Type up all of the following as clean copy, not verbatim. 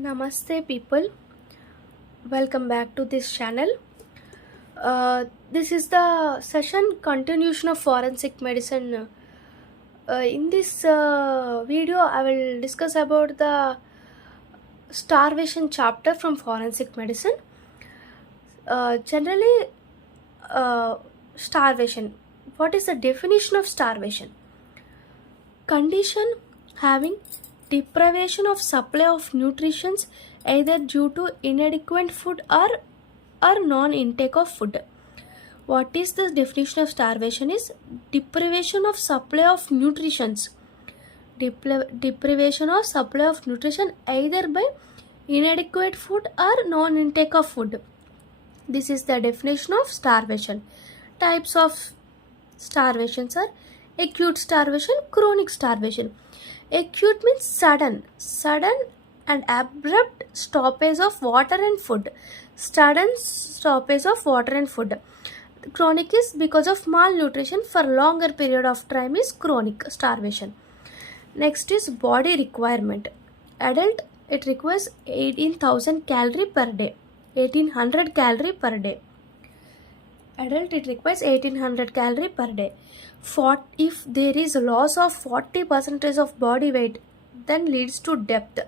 Namaste, people. Welcome back to this channel. This is the session continuation of forensic medicine. In this video, I will discuss about the starvation chapter from forensic medicine. Generally, starvation. What is the definition of starvation? Condition having deprivation of supply of nutrition either due to inadequate food or non-intake of food. What is the definition of starvation is deprivation of supply of nutrition. Deprivation of supply of nutrition either by inadequate food or non-intake of food. This is the definition of starvation. Types of starvations are acute starvation, chronic starvation. Acute means sudden and abrupt stoppage of water and food. Sudden stoppage of water and food. Chronic is because of malnutrition for longer period of time is chronic starvation. Next is body requirement. Adult, it requires 18,000 calorie per day. 1800 calorie per day. Adult, it requires 1800 calorie per day. If there is a loss of 40% of body weight, then leads to death.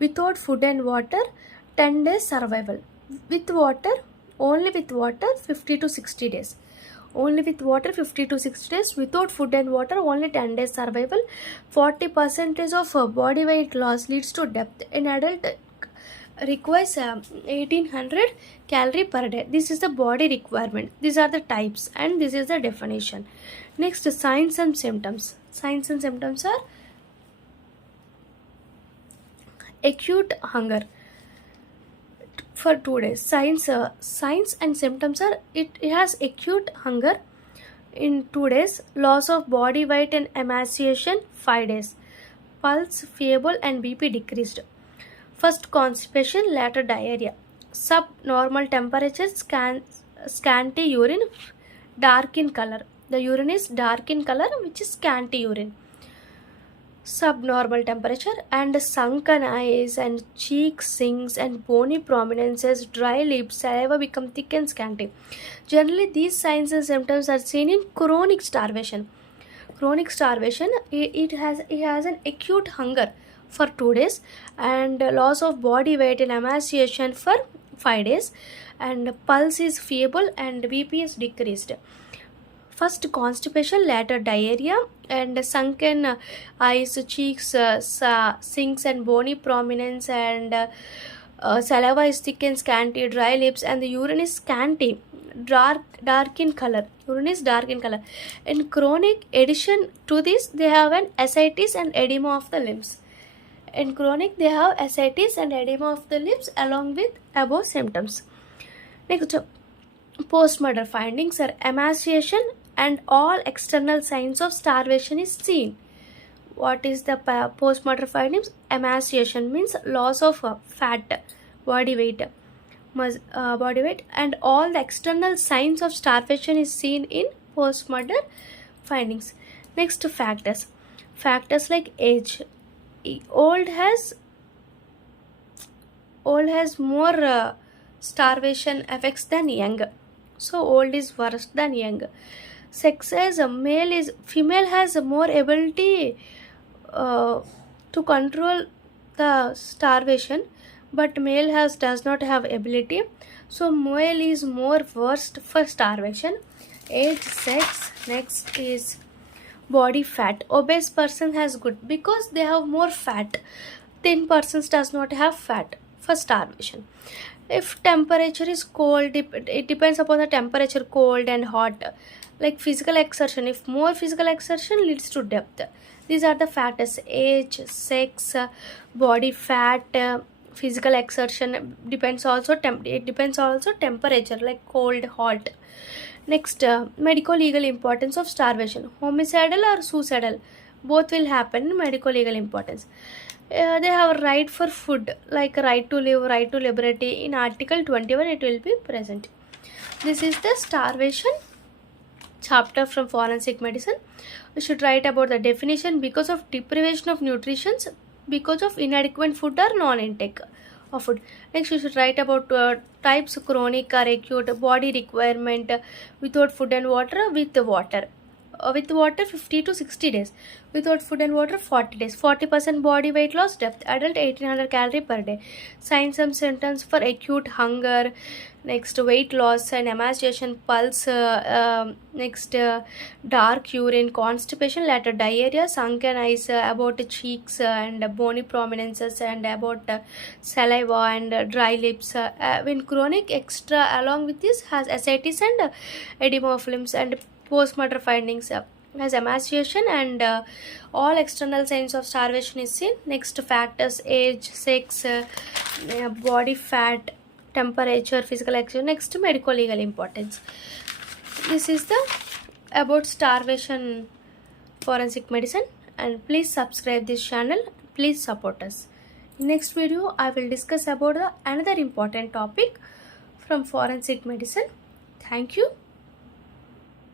Without food and water, 10 days survival. With water, only with water, 50 to 60 days. Only with water, 50 to 60 days. Without food and water, only 10 days survival. 40% of body weight loss leads to death. In adult, requires 1800 calorie per day. This is the body requirement. These are the types and this is the definition. Next, signs and symptoms. Signs and symptoms are acute hunger for 2 days. Signs and symptoms are it has acute hunger in 2 days, loss of body weight and emaciation 5 days, pulse feeble and BP decreased. First constipation, later diarrhea. Subnormal temperature, scanty urine, dark in color. The urine is dark in color, which is scanty urine. Subnormal temperature and sunken eyes and cheeks sinks and bony prominences, dry lips, saliva become thick and scanty. Generally, these signs and symptoms are seen in chronic starvation. Chronic starvation, it has an acute hunger for 2 days and loss of body weight and emaciation for 5 days, and pulse is feeble and BP is decreased. First constipation, later diarrhea, and sunken eyes, cheeks, sinks and bony prominence, and saliva is thick and scanty, dry lips, and the urine is scanty, dark in color. Urine is dark in color. In chronic, addition to this, they have an ascites and edema of the limbs. In chronic, they have ascites and edema of the lips along with above symptoms. Next, post-mortem findings are emaciation and all external signs of starvation is seen. What is the post-mortem findings? Emaciation means loss of fat, body weight, and all the external signs of starvation is seen in post-mortem findings. Next, factors. Factors like age. Old has more starvation effects than young, so old is worse than young. Sex, as a female has more ability to control the starvation, but male does not have ability, so male is more worst for starvation. Age, sex. Next is body fat. Obese person has good because they have more fat. Thin persons does not have fat for starvation. If temperature is cold, it depends upon the temperature, cold and hot. Like physical exertion, if more physical exertion leads to death. These are the factors: age, sex, body fat, physical exertion. Depends also temperature, like cold, hot. Next, medico-legal importance of starvation. Homicidal or suicidal, both will happen in medico-legal importance. They have a right for food, like right to live, right to liberty. In Article 21, it will be present. This is the starvation chapter from forensic medicine. We should write about the definition. Because of deprivation of nutrition, because of inadequate food or non-intake of food. Next, you should write about types chronic or acute body requirement without food and water, with water. With water 50 to 60 days, without food and water 40 days. 40% body weight loss, depth adult 1800 calorie per day. Signs and symptoms for acute hunger, next weight loss and emaciation, pulse, next dark urine, constipation, later diarrhea, sunken eyes, about cheeks and bony prominences, and about saliva and dry lips. When chronic, extra along with this has ascites and edema of limbs, and postmortem findings has emaciation, and all external signs of starvation is seen. Next factors: age, sex, body fat, temperature, physical activity. Next, medical legal importance. This is the about starvation forensic medicine, and please subscribe this channel. Please support us. In next video, I will discuss about another important topic from forensic medicine. Thank you.